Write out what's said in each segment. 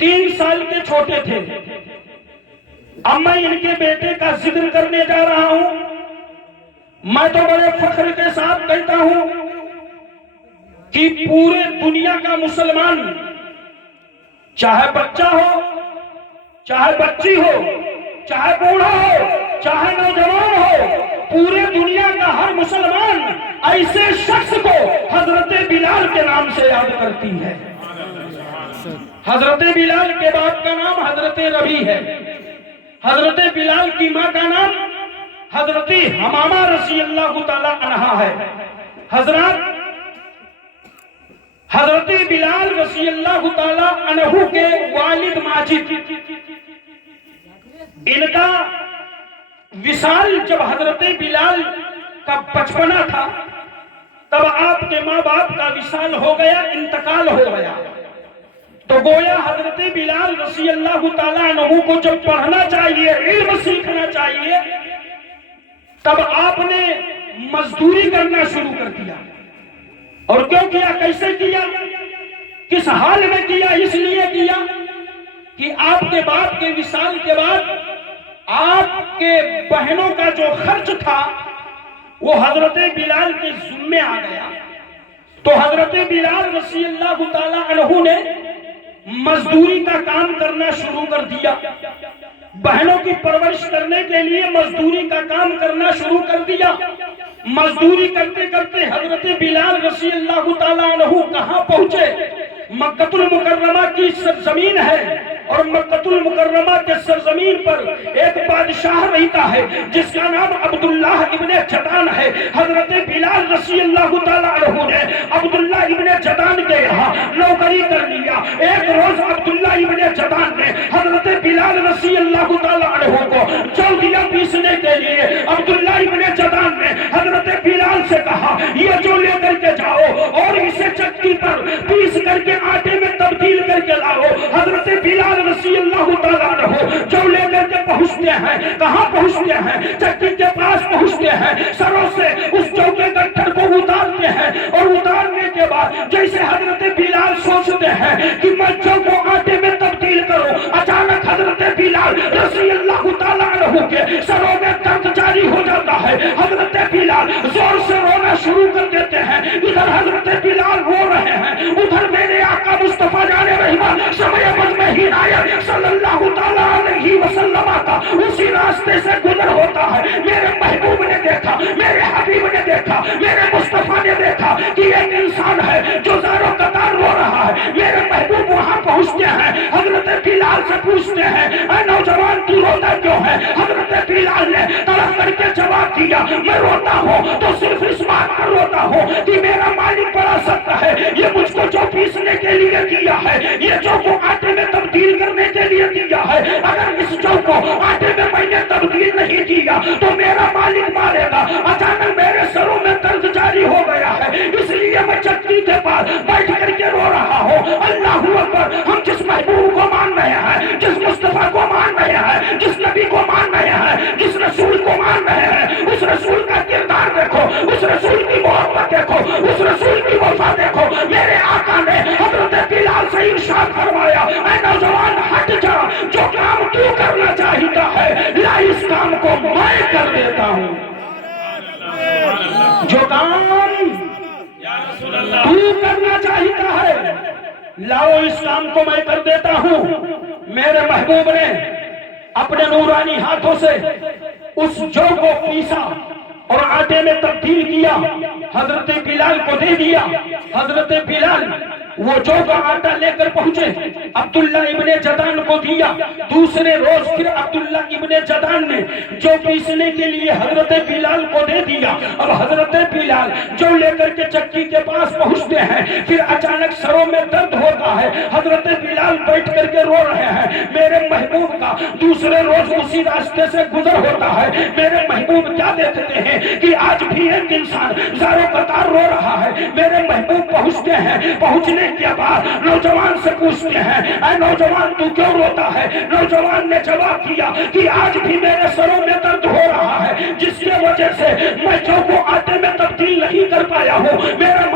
3 سال کے چھوٹے تھے. اب میں ان کے بیٹے کا ذکر کرنے جا رہا ہوں. میں تو بڑے فخر کے ساتھ کہتا ہوں کہ پورے دنیا کا مسلمان، چاہے بچہ ہو، چاہے بچی ہو، چاہے بوڑھا ہو، چاہے نوجوان ہو، پورے دنیا کا ہر مسلمان ایسے شخص کو حضرت بلال کے نام سے یاد کرتی ہے. حضرت بلال کے باپ کا نام حضرت ربیع ہے. حضرت بلال کی ماں کا نام حضرت حمامہ رضی اللہ تعالی عنہا ہے. حضرت بلال رضی اللہ تعالی عنہ کے والد ماجد، ان کا وصال جب حضرت بلال کا بچپنا تھا تب آپ کے ماں باپ کا وصال ہو گیا، انتقال ہو گیا. تو گویا حضرت بلال رضی اللہ تعالیٰ عنہ کو جب پڑھنا چاہیے، علم سیکھنا چاہیے، تب آپ نے مزدوری کرنا شروع کر دیا. اور کیوں کیا، کیسے کیا، کس حال میں کیا؟ اس لیے کیا کہ آپ کے باپ کے وصال کے بعد آپ کے بہنوں کا جو خرچ تھا وہ حضرت بلال کے ذمے آ گیا. تو حضرت بلال رضی اللہ تعالیٰ عنہ نے مزدوری کا کام کرنا شروع کر دیا. بہنوں کی پرورش کرنے کے لیے مزدوری کا کام کرنا شروع کر دیا. مزدوری کرتے کرتے حضرت بلال رضی اللہ تعالیٰ عنہ کہاں پہنچے؟ مکہ المکرمہ کی سرزمین ہے، اور مکہ المکرمہ کے سرزمین پر ایک بادشاہ رہتا ہے جس کا نام عبداللہ ابن جدان ہے. حضرت بلال رضی اللہ تعالیٰ عنہ نے عبداللہ ابن جدان کے یہاں نوکری کر لیا. ایک روز عبداللہ ابن جدان نے حضرت بلال رضی اللہ تعالیٰ عنہ کو جوگیاں پیسنے کے لیے، عبداللہ ابن جدان نے حضرت بلال سے کہا یہ جو لے کر کے جاؤ اور اسے چکی پر پیس کر کے آٹے میں تبدیل کر کے لاؤ. حضرت بلال رضی اللہ تعالیٰ عنہ جو لے کر کے پہنچتے ہیں، کہاں پہنچتے ہیں؟ چکی کے پاس پہنچتے ہیں. سروں سے اس جو کے گٹھر کو اتارتے ہیں، اور اتارنے کے بعد جیسے حضرت بلال سوچتے ہیں کہ میں جو کو آٹے میں تبدیل کروں، اچانک حضرت بلال رضی اللہ تعالیٰ عنہ کے سروں میں درد جاری ہو جاتا ہے. حضرت بلال زور سے رونا شروع کر دیتے ہیں. ادھر حضرت بلال رو رہے ہیں، ادھر میرے آقا مصطفیٰ جان رحمہ شمع مجمع ہدایت صلی اللہ تعالیٰ علیہ وسلم کا اسی راستے سے گزر ہوتا ہے. میرے محبوب نے دیکھا، میرے حبیب نے دیکھا، میرے مصطفیٰ نے دیکھا کہ ایک انسان ہے جو زاروں قطار رو رہا ہے. میرے محبوب وہاں پہنچتے ہیں، حضرت بلال سے پوچھتے ہیں اے نوجوان تو روتا کیوں ہے؟ حضرت بلال نے تڑپ کر کے جواب دیا میں روتا ہوں تو صرف اس بات پر روتا ہوں کہ میرا مالک بڑا سخت ہے. یہ مجھ کو جو پیسنے کے لیے دیا ہے، یہ جو کو آٹے میں تبدیل کرنے کے لیے دیا ہے، اگر اس جو کو آٹے میں میں نے تبدیل نہیں کیا تو میرا مالک مارے گا. اچانک میرے سروں میں درد جاری ہو گیا ہے، اس لیے میں چکی کے پاس بیٹھ کر کے رو رہا ہوں. اللہ اکبر. ہم جس محبوب کو مان رہے ہیں، جس مصطفیٰ کو مان رہے ہیں، جس نبی کو مان رہے ہیں، جس رسول کو مان رہے ہیں، اس رسول کا کردار دیکھو، اس رسول کی محبت دیکھو، اس رسول کی وفا دیکھو. میرے آقا نے حضرت بلال سے ارشاد فرمایا اے نوجوان ہٹ جا، جو کام تو کرنا چاہتا ہے لا اس کام کو میں کر دیتا ہوں. جو کام تو کرنا چاہتا ہے لاؤ اس کام کو میں کر دیتا ہوں. میرے محبوب نے اپنے نورانی ہاتھوں سے اس جو کو پیسا اور آٹے میں تبدیل کیا، حضرت بلال کو دے دیا. حضرت بلال وہ جو کا آٹا لے کر پہنچے، عبداللہ ابن جدان کو دیا. دوسرے روز پھر عبداللہ ابن جدان نے جو پیسنے کے لیے حضرت بلال کو دے دیا. اب حضرت بلال جو لے کر کے چکی کے پاس پہنچتے ہیں، پھر اچانک سروں میں درد ہوتا ہے. حضرت بلال بیٹھ کر کے رو رہے ہیں. میرے محبوب کا دوسرے روز اسی راستے سے گزر ہوتا ہے. میرے محبوب کیا دیکھتے ہیں کہ آج بھی ایک انسان زاروں قطار رو رہا ہے. میرے محبوب پہنچتے ہیں. پہنچنے کے بعد نوجوان سے پوچھتے ہیں اے نوجوان تو کیوں روتا ہے؟ نوجوان نے جواب دیا کہ آج بھی میرے سروں میں درد ہو رہا ہے، جس کی وجہ سے میں جو کو آٹے میں تبدیل نہیں کر پایا ہوں. میرا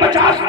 50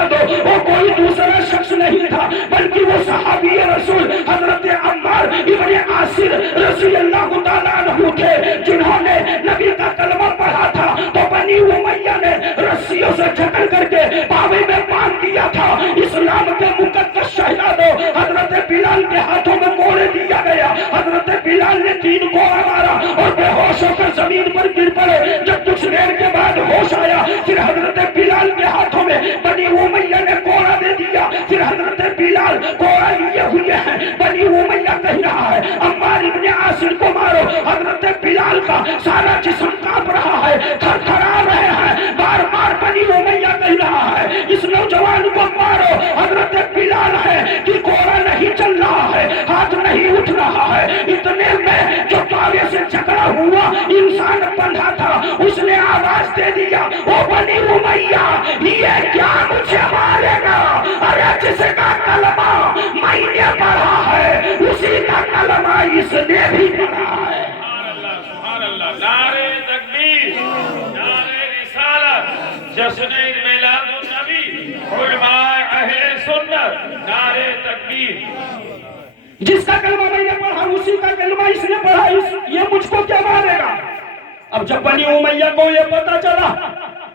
شہلا دو، وہ کوئی دوسرا شخص نہیں تھا بلکہ وہ صحابی رسول حضرت عمار ابن عاصر رضی اللہ تعالیٰ عنہ تھے، جنہوں نے نبی کا کلمہ پڑھا تھا تو بنی امیہ نے رسیوں سے جکڑ کر کے پاوے میں باندھ دیا تھا۔ اسلام کے مقدس شہزادوں حضرت بلال کے ہاتھوں میں کوڑے دیا گیا، حضرت بلال نے 3 کوڑا مارا اور بے ہوش ہو کر زمین پر گر پڑے۔ جب کچھ دیر کے بعد ہوش آیا، پھر حضرت بلال کے ہاتھوں میں بنی امیہ نے کوڑا دے دیا، پھر حضرت بلال کوڑا لیے ہوئے ہیں، بنی امیہ کہہ رہا ہے عمار ابن عاصر کو مارو، حضرت بلال کا سارا جسم کانپ رہا ہے، تھر تھرا رہے ہیں، بار بار بنی امیہ کہہ رہا ہے اس نوجوان کو مارو، حضرت بلال ہے کہ کوڑا نہیں چل رہا ہے، ہاتھ نہیں اٹھ رہا ہے۔ اتنے میں جو پاوے سے جکڑا ہوا انسان بندھا تھا، اس نے آواز دے دیا، او بنی امیہ یہ کیا مجھے مارے گا؟ ارے جس کا کلمہ میں نے پڑھا ہے اسی کا کلمہ اس نے بھی پڑھا ہے۔ سبحان اللہ، نعرہ تکبیر، نعرہ رسالت، جشن میلاد النبی، علماء اہل سنت، نعرہ تکبیر۔ جس کا کلمہ میں نے پڑھا اسی کا کلمہ اس نے پڑھا، یہ مجھ کو کیا مارے گا؟ اب جب بنی امیہ کو یہ پتا چلا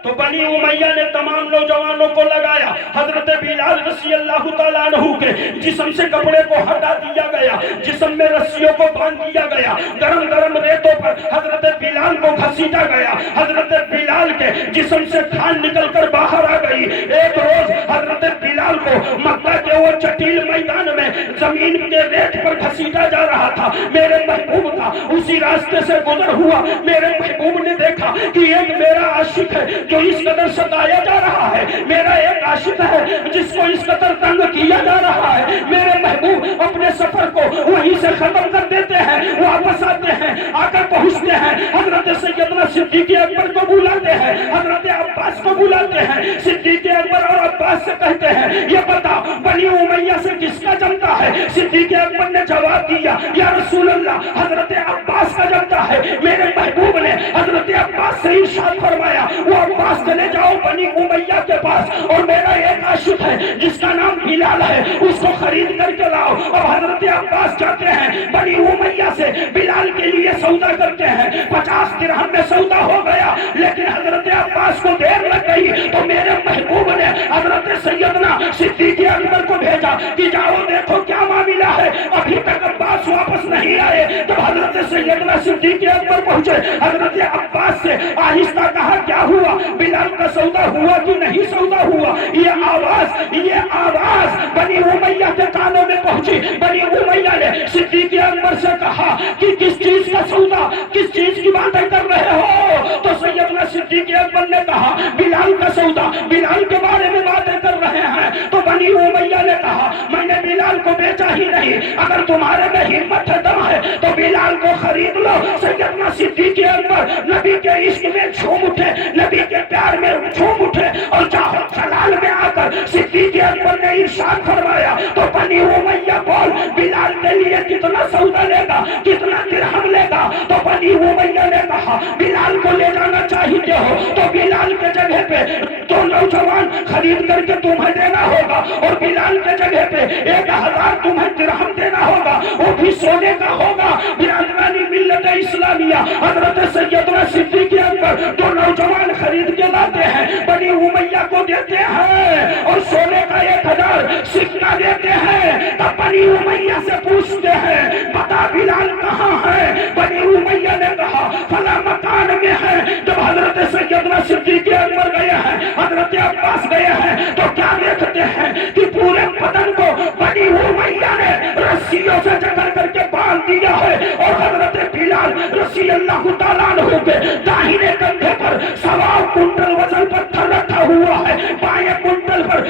تو بنی امیہ نے تمام نوجوانوں کو لگایا، حضرت بلال رضی اللہ تعالیٰ عنہ کے جسم سے کپڑے کو ہٹا دیا گیا، جسم میں رسیوں کو باندھ دیا گیا، گرم گرم ریتوں پر حضرت بلال کو گھسیٹا گیا، حضرت بلال کے جسم سے کھال نکل کر باہر آ گئی۔ ایک روز حضرت بلال کو مکہ کے وہ چٹیل میدان میں زمین کے ریت پر گھسیٹا جا رہا تھا، میرے محبوب کا اسی راستے سے گزر ہوا، میرے محبوب نے دیکھا کہ ایک میرا عاشق ہے جو اس قدر ستایا جا رہا ہے، میرا ایک عاشق ہے جس کو اس قدر تنگ کیا جا رہا ہے۔ میرے محبوب اپنے سفر کو وہیں سے ختم کر دیتے ہیں، واپس آتے ہیں، آ کر پہنچتے ہیں، حضرت سیدنا صدیق اکبر کو بلاتے ہیں، حضرت عباس کو بلاتے ہیں، صدیق اکبر اور عباس سے کہتے ہیں یہ بتا بنی امیہ سے کس کا جمتا ہے؟ صدیق اکبر نے جواب دیا یا رسول اللہ حضرت عباس کا جمتا ہے۔ میرے محبوب نے حضرت عباس سے ارشاد فرمایا وہ عباس چلے جاؤ بنی امیہ کے پاس، اور میرا ایک عاشق ہے جس کا نام بلال ہے اس کو خرید کر کے لاؤ۔ اور حضرت عباس جاتے ہیں بنی امیہ سے بلال کے لیے سودا کرتے ہیں، 50 درہم میں سودا ہو گیا، لیکن حضرت عباس کو دیر لگ گئی تو میرے محبوب نے حضرت سیدنا صدیق اکبر کو بھیجا کہ جاؤ دیکھو کیا معاملہ ہے، ابھی تک عباس واپس نہیں آئے۔ جب حضرت سیدنا صدیق اکبر پہنچے حضرت عباس سے آہستہ کہا کیا ہوا، بلال کا سودا ہوا کہ نہیں سودا ہوا؟ یہ آواز بنی امیہ کے کانوں میں پہنچی۔ بنی امیہ نے صدیق اکبر سے کہا کہ کس چیز کا سودا، کس چیز کی باتیں کر رہے ہو؟ تو سیدنا صدیق اکبر نے کہا بلال کا سودا، بلال کے بارے میں باتیں کر رہے ہیں۔ تو بنی امیہ نے کہا میں نے بلال کو بیچا ہی نہیں، اگر تمہارے میں ہمت دم ہے تو بلال کو خرید لو۔ سیدنا صدیق اکبر نبی کے عشق میں جھوم اٹھے، نبی کے پیار میں جھوم اٹھے، اور جاہو جلال میں آ کر صدیق اکبر نے ارشاد فرمایا تو بنی امیہ بول بلال کے لیے کتنا سودا لے گا، کتنا درہم لے گا؟ تو بنی امیہ نے کہا بلال کو لے جانا چاہتے ہو تو بلال کے جگہ پہ 2 نوجوان خرید کر کے تمہیں دینا ہوگا، اور بلال کے جگہ پہ 1000 تمہیں درہم دینا ہوگا، وہ بھی سونے کا ہوگا۔ برادرانی ملت اسلامیہ حضرت سیدنا صدیق اکبر 2 نوجوان خرید کے لاتے ہیں، بنی امیہ کو دیتے ہیں اور سونے کا 1000 سکہ دیتے ہیں۔ تب بنی امیہ سے پوچھتے ہیں بتا بلال کہاں ہے؟ بنی امیہ نے کہا فلاں مکان میں ہے۔ جب حضرت سیدنا صدیق اکبر گئے ہیں، حضرت عباس گئے ہیں، تو کیا دیکھتے ہیں کہ پورے بدن کو بنی امیہ نے رسیوں سے جکڑ کر کے باندھ دیا ہے، اور حضرت بلال رضی اللہ تعالیٰ عنہ کے داہنے کندھے پر 1.25 کنٹل وزن پتھر رکھا ہوا ہے، بائیں کنٹل پر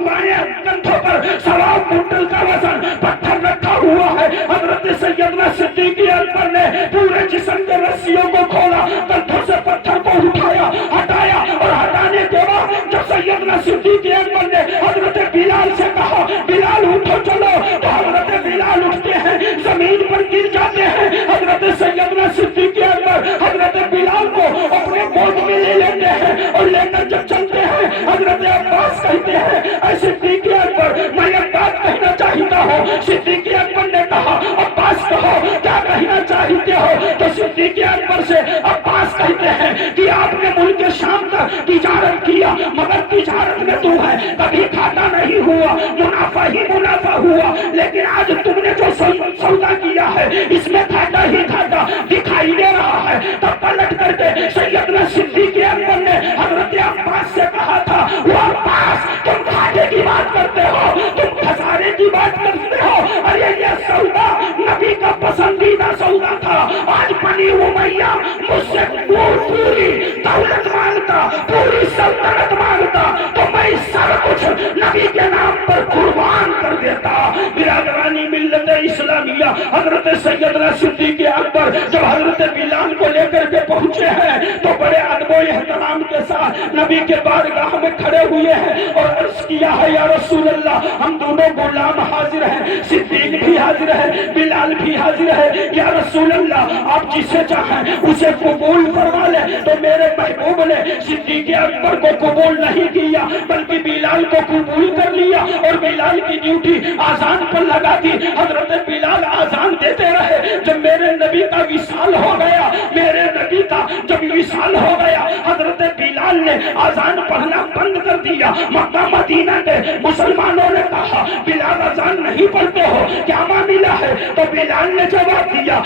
بائیں کندھوں پر 1.25 کنٹل کا وزن پتھر رکھا ہوا ہے۔ حضرت سیدنا صدیق اکبر نے پورے جسم کے رسیوں کو کھولا، کندھوں سے پتھر کو اٹھایا، ہٹایا، اور ہٹانے کے بعد جب سیدنا صدیق اکبر نے حضرت بلال سے کہا بلال اٹھو چلو، تو حضرت بلال اٹھتے ہیں، زمین پر گر جاتے ہیں۔ حضرت سیدنا صدیق اکبر حضرت بلال کو اپنے گود میں لے لیتے ہیں، اور لے کر جب چلتے ہیں حضرت عباس کہتے ہیں اے صدیق اکبر میں یہ بات کہنا چاہتا ہوں. صدیق اکبر نے کہا عباس کہو کیا کہنا چاہتے ہو؟ تو صدیق اکبر سے عباس کہتے ہیں کہ آپ نے ملک شام تک تجارت کیا مگر تجارت میں تو ہے کبھی گھاٹا نہیں ہوا, منافع ہی منافع ہوا, لیکن آج تم نے جو سودا کیا ہے اس میں گھاٹا ہی گھاٹا دکھائی دے رہا ہے. تب پلٹ کر کے سیدنا صدیق اکبر نے حضرت عباس سے کہا تھا وہ عباس تم گھاٹے کی بات کرتے ہو, تم خسارے کی بات کرتے ہو. ارے یہ سودا نبی کا پسندیدہ سودا تھا. آج بنی امیہ مجھ سے پوری دولت مانگتا, پوری سلطنت مانگتا تو میں سب کچھ نبی کے نام پر قربان کر دیتا. برادرانی ملت اسلامیہ, حضرت سیدنا صدیق اکبر جب حضرت بلال کو لے کر کے پہنچے ہیں تو بڑے ادب و احترام کے ساتھ نبی کے بارگاہ میں کھڑے ہوئے ہیں اور عرض کیا ہے یا رسول اللہ ہم دونوں غلام حاضر ہیں, صدیق بھی حاضر ہے, بلال بھی حاضر ہے. یا رسول اللہ آپ جسے چاہیں اسے قبول فرما لیں. تو میرے محبوب نے صدیق اکبر کو قبول نہیں کیا بلکہ بلال کو قبول کر لیا اور بلال کی ڈیوٹی آذان پر لگا دی. حضرت بلال آذان دیتے رہے. جب میرے نبی کا وصال ہو گیا, میرے نبی کا جب وصال ہو گیا, حضرت بلال نے آذان پڑھنا بند کر دیا. مکہ مدینہ کے مسلمانوں نے کہا بلال آذان نہیں پڑھتے ہو, کیا معاملہ ہے؟ تو بلال نے جواب دیا